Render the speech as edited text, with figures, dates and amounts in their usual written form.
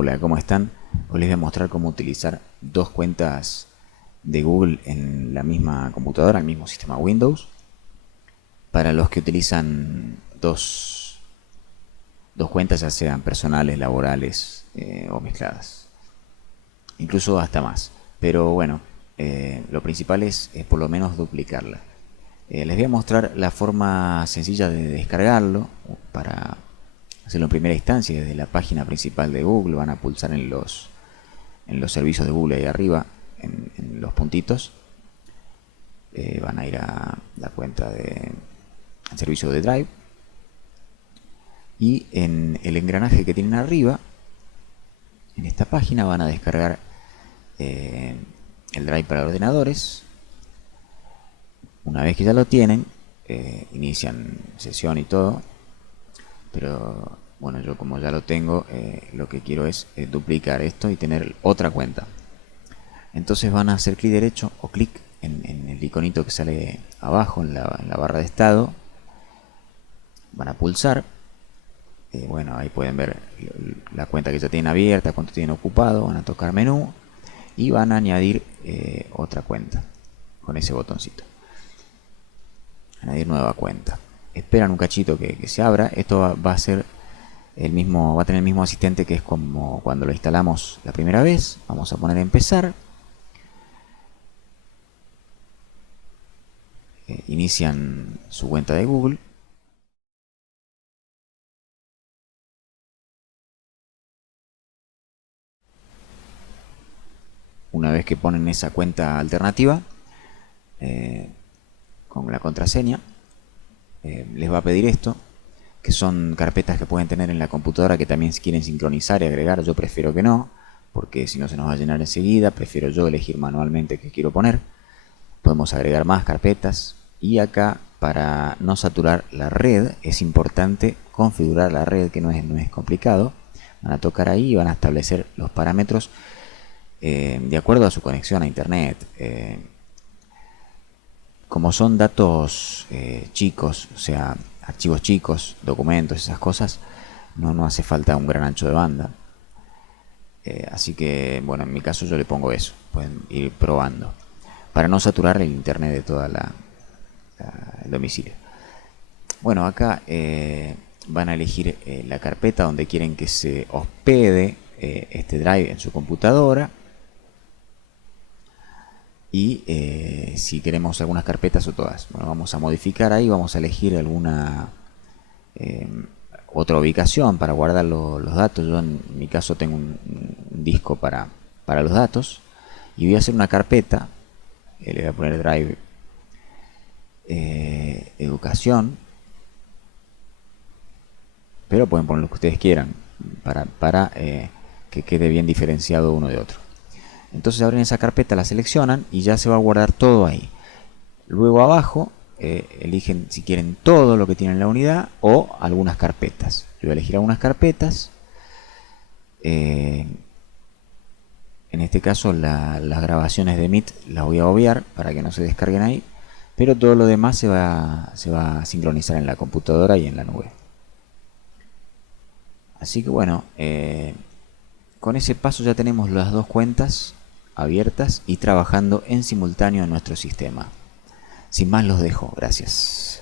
Hola, ¿cómo están? Hoy les voy a mostrar cómo utilizar dos cuentas de Google en la misma computadora, el mismo sistema Windows, para los que utilizan dos cuentas, ya sean personales, laborales o mezcladas. Incluso hasta más. Pero bueno, lo principal es por lo menos duplicarla. Les voy a mostrar la forma sencilla de descargarlo para hacerlo en primera instancia desde la página principal de Google. Van a pulsar en los servicios de Google ahí arriba, en los puntitos. Van a ir a la cuenta de el servicio de Drive, y en el engranaje que tienen arriba, en esta página, van a descargar el Drive para ordenadores. Una vez que ya lo tienen, inician sesión y todo, pero bueno, yo como ya lo tengo, lo que quiero es duplicar esto y tener otra cuenta. Entonces van a hacer clic derecho o clic en el iconito que sale abajo en la barra de estado. Van a pulsar. Bueno, ahí pueden ver la cuenta que ya tienen abierta, cuánto tienen ocupado. Van a tocar menú y van a añadir otra cuenta con ese botoncito. Añadir nueva cuenta. Esperan un cachito que se abra. Esto va a ser el mismo, va a tener el mismo asistente que es como cuando lo instalamos la primera vez. Vamos a poner empezar. Inician su cuenta de Google. Una vez que ponen esa cuenta alternativa con la contraseña, les va a pedir esto, que son carpetas que pueden tener en la computadora que también quieren sincronizar y agregar. Yo prefiero que no, porque si no se nos va a llenar enseguida. Prefiero yo elegir manualmente qué quiero poner. Podemos agregar más carpetas, y acá, para no saturar la red, es importante configurar la red, que no es complicado. Van a tocar ahí y van a establecer los parámetros de acuerdo a su conexión a internet. Como son datos chicos, o sea, archivos chicos, documentos, esas cosas, no hace falta un gran ancho de banda. Así que, bueno, en mi caso yo le pongo eso. Pueden ir probando para no saturar el internet de toda el domicilio. Bueno, acá van a elegir la carpeta donde quieren que se hospede este Drive en su computadora. Y si queremos algunas carpetas o todas, bueno, vamos a modificar ahí. Vamos a elegir alguna otra ubicación para guardar los datos. Yo en mi caso tengo un disco para los datos, y voy a hacer una carpeta. Le voy a poner Drive Educación, pero pueden poner lo que ustedes quieran para que quede bien diferenciado uno de otro. Entonces abren esa carpeta, la seleccionan y ya se va a guardar todo ahí. Luego abajo eligen si quieren todo lo que tiene en la unidad o algunas carpetas. Yo voy a elegir algunas carpetas. En este caso las grabaciones de Meet las voy a obviar para que no se descarguen ahí, pero todo lo demás se va a sincronizar en la computadora y en la nube. Así que bueno, con ese paso ya tenemos las dos cuentas abiertas y trabajando en simultáneo en nuestro sistema. Sin más, los dejo. Gracias.